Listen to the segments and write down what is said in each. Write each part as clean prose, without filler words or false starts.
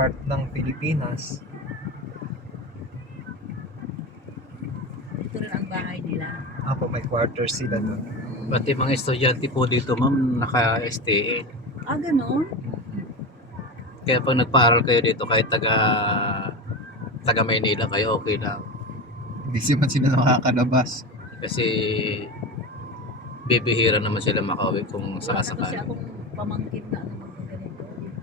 part ng Pilipinas. Ito rin ang bahay nila. Apo, may quarters sila doon. Pati mga estudyante po dito ma'am naka-stay. Ah, ganun? Kaya pag nagpaaral kayo dito kahit taga Maynila kayo okay lang. Hindi siya man sila nakakalabas. Kasi bibihira naman sila makauwi kung Wala na kasi sakasakali. akong pamangkin na ano magkaganito dito.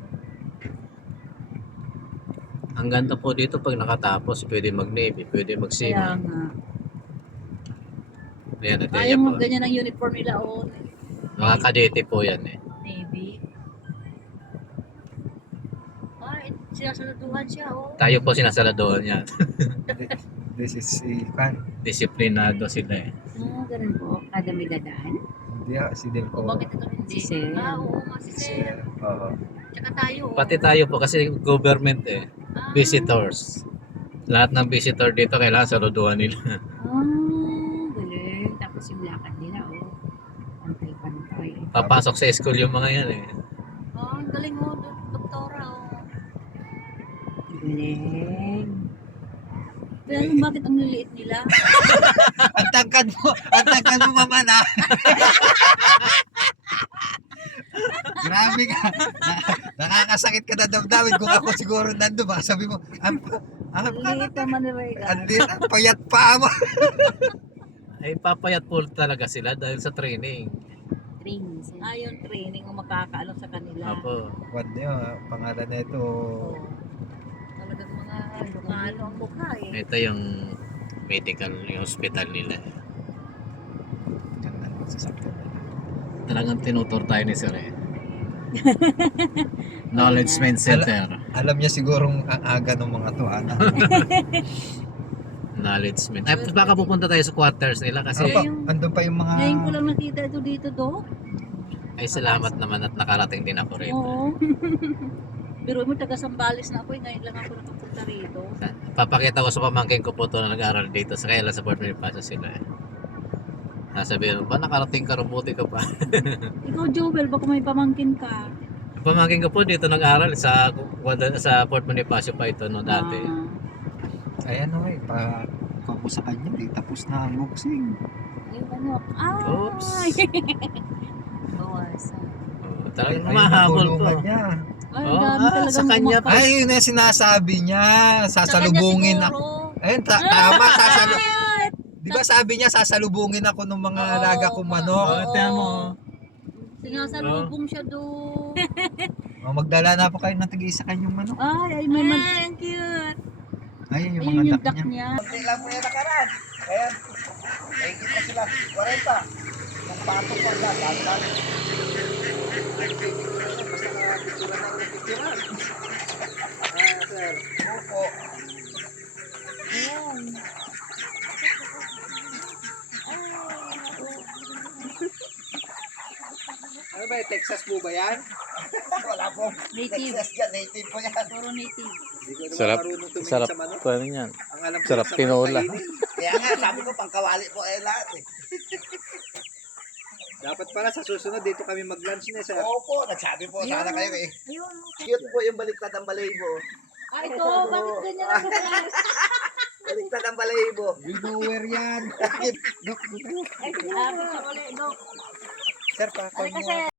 Ang ganda po dito pag nakatapos, pwede mag-navy, pwede Kaya mag-seaman. nga. Ayan, ito Ayaw yan mo po. ganyan ang uniform nila o Mga kadete po yan eh. Navy. Ay, sinasaluduhan siya oh. Tayo po sinasaladoan yan. This is si Kan. Disiplinado sila eh. Oo, ganun po. Kada may dadaan. Hindi si Del O bakit ito hindi? Si Sir. Ah, oo nga si Sir. Oo. Tsaka tayo. Pati tayo po kasi government eh. Ah. Visitors. Lahat ng visitor dito kailangan saluduhan nila. Ah, Galing. Tapos yung lakad nila, oh. Pantay-pantay. Papasok sa school yung mga yan eh. ang galing mo, doktora oh. Galing. Pero bakit ang liliit nila? Ang tangkad mo mama na. Grabe ka. Nakakasakit ka na damdamin kung ako siguro nandun. Baka sabi mo, ang Liliit naman ni Rega. ang payat pa mo. Ay papayat po talaga sila dahil sa training. Trains. Ah, yung training o makakaano sa kanila. Apo. What niyo, pangalan na ito. Oo. Talagang mga Ilocano ang mukha eh. Ito yung medical yung hospital nila. Ganda ng sasakyan nila. Talagang tinutur tayo ni Sir eh. Knowledgement Center. Alam niya sigurong ang aga ng mga to. Knowledgement. Ay, baka pupunta tayo sa quarters nila kasi Andun pa yung mga... Ngayon ko lang nakita ito dito, Dok. ay salamat naman at nakarating din ako rito. Oo. Pero mo taga Sambales na ako eh. Ngayon lang ako nakapunta rito. Papakita ko sa pamangkin ko po ito na nag-aaral dito. Sa kaya lang sa Port Bonifacio sila eh. Sasabihin mo, ba nakarating ka, mabuti ka pa. Ikaw, Joel, baka may pamangkin ka. Pamangkin ko po dito nag-aaral sa Port Bonifacio pa ito no dati. Ayan o eh, kung ako sa kanya, di tapos na ang boxing. Yung ano. Ay! Oops. Bawasan. Oh, talagang Ayun ang mahabol po. kulungan niya. Ay, Oh, dami talagang sa kanya pa. Ay, yun ang sinasabi niya. Sasalubungin ako. Ayun, tama, Di ba sabi niya, sasalubungin ako ng mga Oo, alaga kong manok. Oh, tiyan mo. Sinasalubong siya doon. O, magdala na po kayo ng tig-isa kanyang manok. Ay, may man. Ay, ang cute. Ayun yung Ayun mga yung duck duck niya. niya. Hindi lang po yung nakaraan. Ayan. Naigit pa sila. 40. Yung pato ko ang lahat. Basta nakapictura na ulit pictura. Sir. Opo. Ayan. Ano ba yung Texas po ba yan? Wala po. Native. Texas yan. Native po yan. Puro native. Hindi ko naman Sarap. marunong tumingin Sarap sa manok. po ano yan. Ang alam ko Sarap sa tinola. manok kainin. Kaya nga, sabi ko, pangkawali po eh lahat eh. Dapat pala sa susunod dito kami mag-lunch na sir. Opo, nagsabi po sana kayo eh. Ayun. Cute po yung baliktad ng balahibo. Ah, ito. Bakit ganyan ang mukha? Baliktad ng balahibo. Widower yan. Dok, Ay, sinabi ko ulit, Dok. sir, pa. Ay, kasi